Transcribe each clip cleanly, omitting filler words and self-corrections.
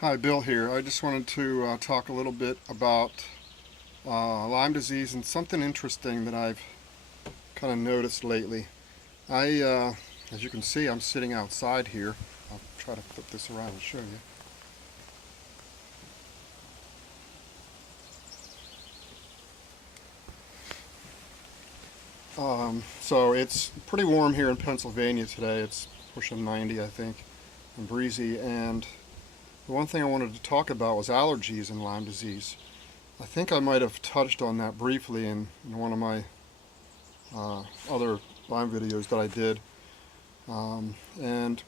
Hi, Bill here. I just wanted to talk a little bit about Lyme disease and something interesting that I've kind of noticed lately. As you can see, I'm sitting outside here. I'll try to flip this around and show you. So it's pretty warm here in Pennsylvania today. It's pushing 90, I think, and breezy. And the one thing I wanted to talk about was allergies and Lyme disease. I think I might have touched on that briefly in one of my other Lyme videos that I did. Well,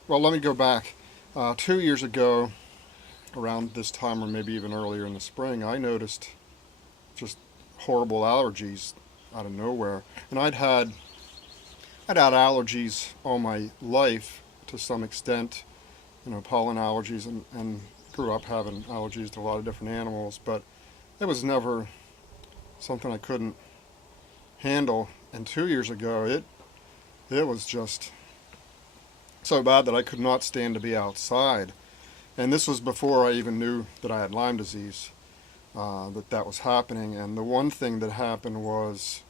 let me go back. 2 years ago, around this time, or maybe even earlier in the spring, I noticed just horrible allergies out of nowhere. And I'd had allergies all my life to some extent, pollen allergies, and grew up having allergies to a lot of different animals, but it was never something I couldn't handle. And 2 years ago, it was just so bad that I could not stand to be outside. And this was before I even knew that I had Lyme disease, that was happening. And the one thing that happened was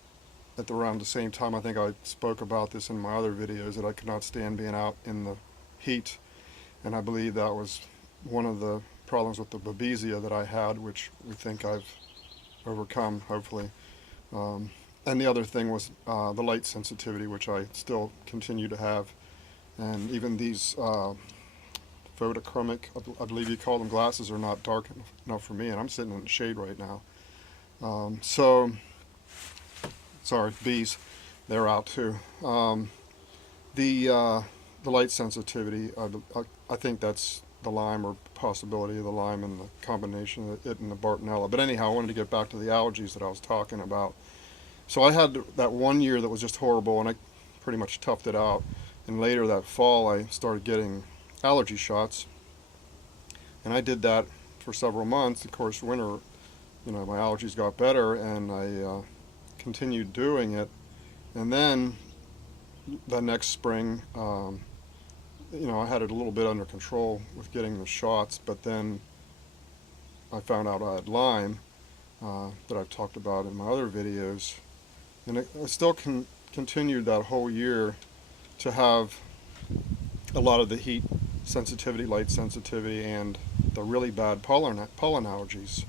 at around the same time, I think I spoke about this in my other videos, that I could not stand being out in the heat. And I believe that was one of the problems with the babesia that I had, which we think I've overcome, hopefully. And the other thing was the light sensitivity, which I still continue to have. And even these photochromic, I believe you call them, glasses are not dark enough for me, and I'm sitting in the shade right now. Sorry, bees, they're out too. The light sensitivity, I think that's the Lyme, or possibility of the Lyme, and the combination of it and the Bartonella. But anyhow, I wanted to get back to the allergies that I was talking about. So I had that one year that was just horrible, and I pretty much toughed it out. And later that fall, I started getting allergy shots, and I did that for several months. Of course, winter, my allergies got better, and I continued doing it. And then the next spring, I had it a little bit under control with getting the shots, but then I found out I had Lyme, that I've talked about in my other videos, and I still continued that whole year to have a lot of the heat sensitivity, light sensitivity, and the really bad pollen allergies.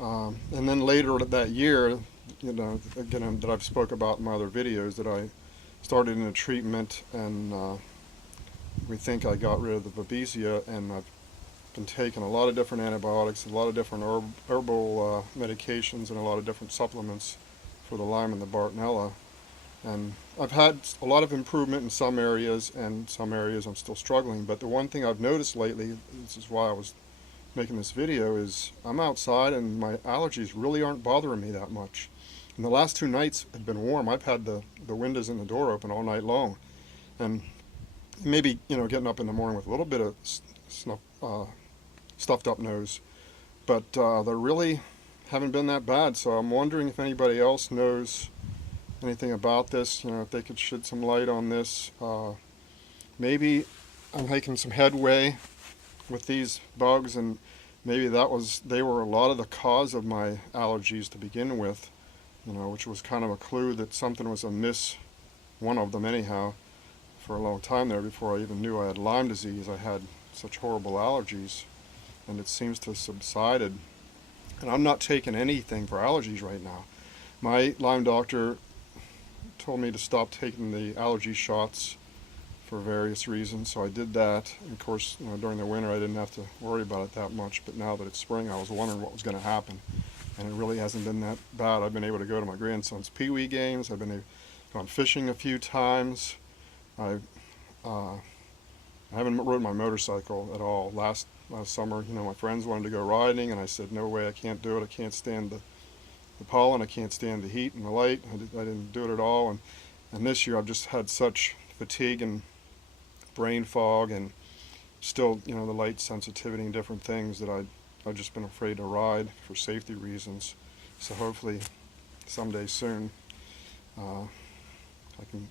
And then later that year, again, that I've spoke about in my other videos, that I started in a treatment, and we think I got rid of the babesia, and I've been taking a lot of different antibiotics, a lot of different herbal medications, and a lot of different supplements for the Lyme and the Bartonella. And I've had a lot of improvement in some areas, and some areas I'm still struggling. But the one thing I've noticed lately, this is why I was making this video, is I'm outside and my allergies really aren't bothering me that much. And the last 2 nights have been warm. I've had the windows and the door open all night long. And maybe, getting up in the morning with a little bit of stuffed up nose. But they really haven't been that bad. So I'm wondering if anybody else knows anything about this, if they could shed some light on this. Maybe I'm making some headway with these bugs, and maybe they were a lot of the cause of my allergies to begin with, which was kind of a clue that something was amiss, one of them anyhow, for a long time there before I even knew I had Lyme disease. I had such horrible allergies, and it seems to have subsided. And I'm not taking anything for allergies right now. My Lyme doctor told me to stop taking the allergy shots for various reasons, so I did that. And of course, during the winter I didn't have to worry about it that much, but now that it's spring, I was wondering what was going to happen, and it really hasn't been that bad. I've been able to go to my grandson's pee-wee games. I've gone fishing a few times. I haven't rode my motorcycle at all. Last summer, my friends wanted to go riding, and I said, no way, I can't do it. I can't stand the pollen, I can't stand the heat and the light. I didn't do it at all. And this year I've just had such fatigue and brain fog, and still, the light sensitivity and different things, that I've just been afraid to ride for safety reasons. So hopefully someday soon I can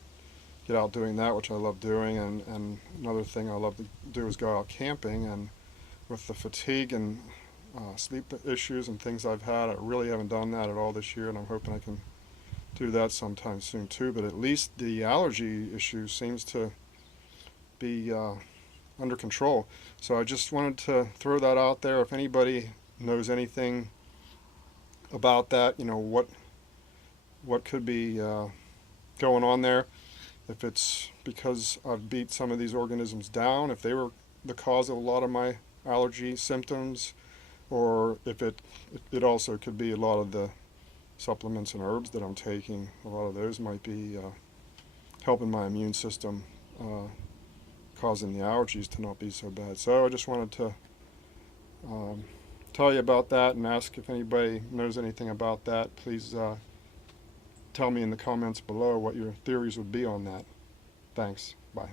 get out doing that, which I love doing. And another thing I love to do is go out camping, and with the fatigue and sleep issues and things I've had. I really haven't done that at all this year, and I'm hoping I can do that sometime soon too. But at least the allergy issue seems to be under control. So I just wanted to throw that out there. If anybody knows anything about that, you know, what could be going on there, if it's because I've beat some of these organisms down, if they were the cause of a lot of my allergy symptoms, or if it also could be a lot of the supplements and herbs that I'm taking. A lot of those might be helping my immune system, causing the allergies to not be so bad. So I just wanted to tell you about that and ask if anybody knows anything about that. Please tell me in the comments below what your theories would be on that. Thanks. Bye.